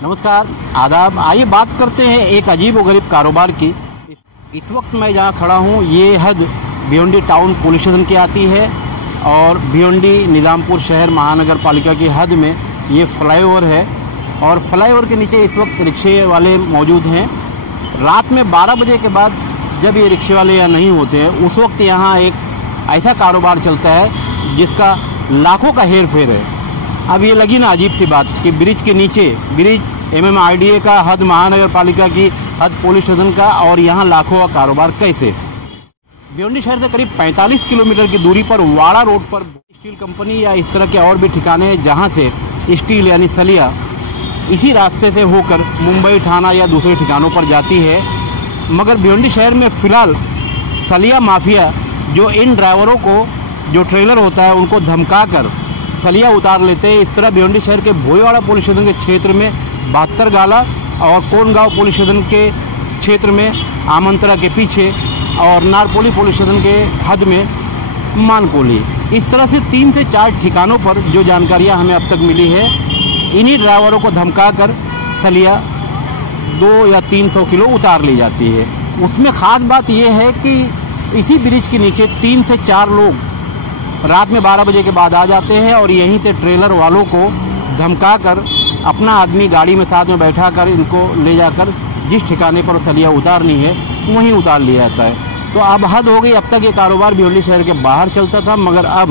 नमस्कार, आदाब। आइए बात करते हैं एक अजीब व गरीब कारोबार की। इस वक्त मैं जहां खड़ा हूं ये हद भिवंडी टाउन पुलिस स्टेशन की आती है और भिवंडी निजामपुर शहर महानगर पालिका की हद में ये फ्लाईओवर है और फ्लाईओवर के नीचे इस वक्त रिक्शे वाले मौजूद हैं। रात में 12 बजे के बाद जब ये रिक्शे वाले यहाँ नहीं होते हैं उस वक्त यहाँ एक ऐसा कारोबार चलता है जिसका लाखों का हेर फेर है। अब ये लगी ना अजीब सी बात कि ब्रिज के नीचे, ब्रिज MMRDA का, हद महानगर पालिका की, हद पुलिस स्टेशन का, और यहाँ लाखों का कारोबार कैसे। भिवंडी शहर से करीब 45 किलोमीटर की दूरी पर वाड़ा रोड पर स्टील कंपनी या इस तरह के और भी ठिकाने हैं जहाँ से स्टील यानी सलिया इसी रास्ते से होकर मुंबई, ठाणा या दूसरे ठिकानों पर जाती है। मगर भिवंडी शहर में फ़िलहाल सलिया माफिया जो इन ड्राइवरों को, जो ट्रेलर होता है, उनको धमका कर सलिया उतार लेते हैं। इस तरह भिवंडी शहर के भोईवाड़ा पुलिस स्टेशन के क्षेत्र में 72 गाला और कोनगांव पुलिस स्टेशन के क्षेत्र में आमंत्रा के पीछे और नारपोली पुलिस स्टेशन के हद में मानकोली, इस तरह से 3 से 4 ठिकानों पर जो जानकारियां हमें अब तक मिली है, इन्हीं ड्राइवरों को धमका कर सलिया 2 या 300 किलो उतार ली जाती है। उसमें ख़ास बात यह है कि इसी ब्रिज के नीचे 3 से 4 लोग रात में 12 बजे के बाद आ जाते हैं और यहीं से ट्रेलर वालों को धमका कर अपना आदमी गाड़ी में साथ में बैठा कर इनको ले जाकर जिस ठिकाने पर सलिया उतारनी है वहीं उतार लिया जाता है। तो अब हद हो गई। अब तक ये कारोबार भिवंडी शहर के बाहर चलता था, मगर अब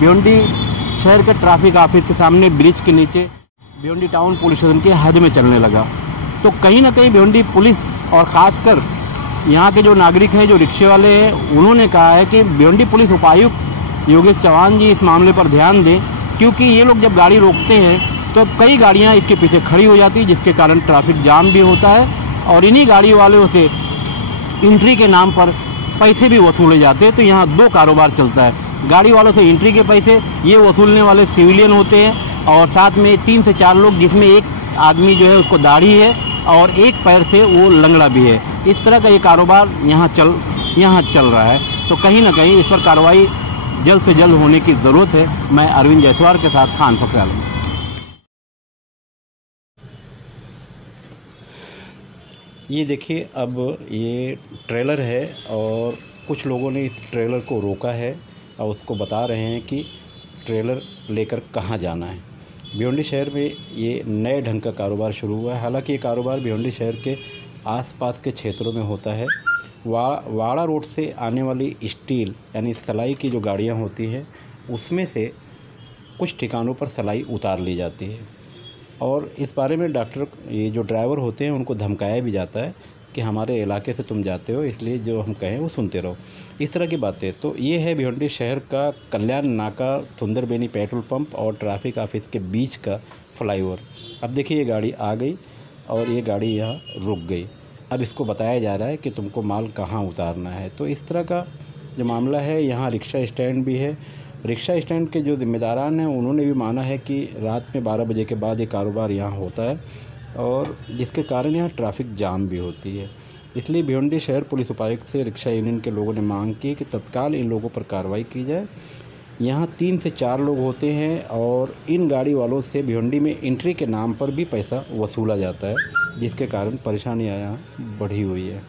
भिवंडी शहर के ट्रैफिक ऑफिस के सामने ब्रिज के नीचे भिवंडी टाउन पुलिस स्टेशन के हद में चलने लगा। तो कहीं ना कहीं भिवंडी पुलिस और ख़ासकर यहाँ के जो नागरिक हैं, जो रिक्शे वाले हैं, उन्होंने कहा है कि भिवंडी पुलिस उपायुक्त योगेश चौहान जी इस मामले पर ध्यान दें, क्योंकि ये लोग जब गाड़ी रोकते हैं तो कई गाड़ियां इसके पीछे खड़ी हो जाती है, जिसके कारण ट्रैफिक जाम भी होता है और इन्हीं गाड़ी वालों से एंट्री के नाम पर पैसे भी वसूले जाते हैं। तो यहाँ 2 कारोबार चलता है। गाड़ी वालों से एंट्री के पैसे ये वसूलने वाले सिविलियन होते हैं और साथ में 3 से 4 लोग, जिसमें एक आदमी जो है उसको दाढ़ी है और एक पैर से वो लंगड़ा भी है। इस तरह का ये कारोबार यहाँ चल रहा है। तो कहीं ना कहीं इस पर कार्रवाई जल्द से जल्द होने की ज़रूरत है। मैं अरविंद जायसवाल के साथ खान फखर आलम। ये देखिए, अब ये ट्रेलर है और कुछ लोगों ने इस ट्रेलर को रोका है और उसको बता रहे हैं कि ट्रेलर लेकर कहाँ जाना है। भिवंडी शहर में ये नए ढंग का कारोबार शुरू हुआ है। हालांकि ये कारोबार भिवंडी शहर के आसपास के क्षेत्रों में होता है। वाड़ा रोड से आने वाली स्टील यानी सलाई की जो गाड़ियाँ होती हैं उसमें से कुछ ठिकानों पर सलाई उतार ली जाती है और इस बारे में ये जो ड्राइवर होते हैं उनको धमकाया भी जाता है कि हमारे इलाके से तुम जाते हो, इसलिए जो हम कहें वो सुनते रहो, इस तरह की बातें। तो ये है भिवंडी शहर का कल्याण नाका, सुंदरबेनी पेट्रोल पंप और ट्रैफिक ऑफिस के बीच का फ्लाईओवर। अब देखिए ये गाड़ी आ गई और ये गाड़ी यहाँ रुक गई। अब इसको बताया जा रहा है कि तुमको माल कहाँ उतारना है। तो इस तरह का जो मामला है, यहाँ रिक्शा स्टैंड भी है। रिक्शा स्टैंड के जो ज़िम्मेदारान हैं उन्होंने भी माना है कि रात में 12 बजे के बाद ये कारोबार यहाँ होता है और जिसके कारण यहाँ ट्रैफिक जाम भी होती है। इसलिए भिवंडी शहर पुलिस उपायुक्त से रिक्शा यूनियन के लोगों ने मांग की कि तत्काल इन लोगों पर कार्रवाई की जाए। यहाँ 3 से 4 लोग होते हैं और इन गाड़ी वालों से भिवंडी में एंट्री के नाम पर भी पैसा वसूला जाता है, जिसके कारण परेशानियाँ यहाँ बढ़ी हुई है।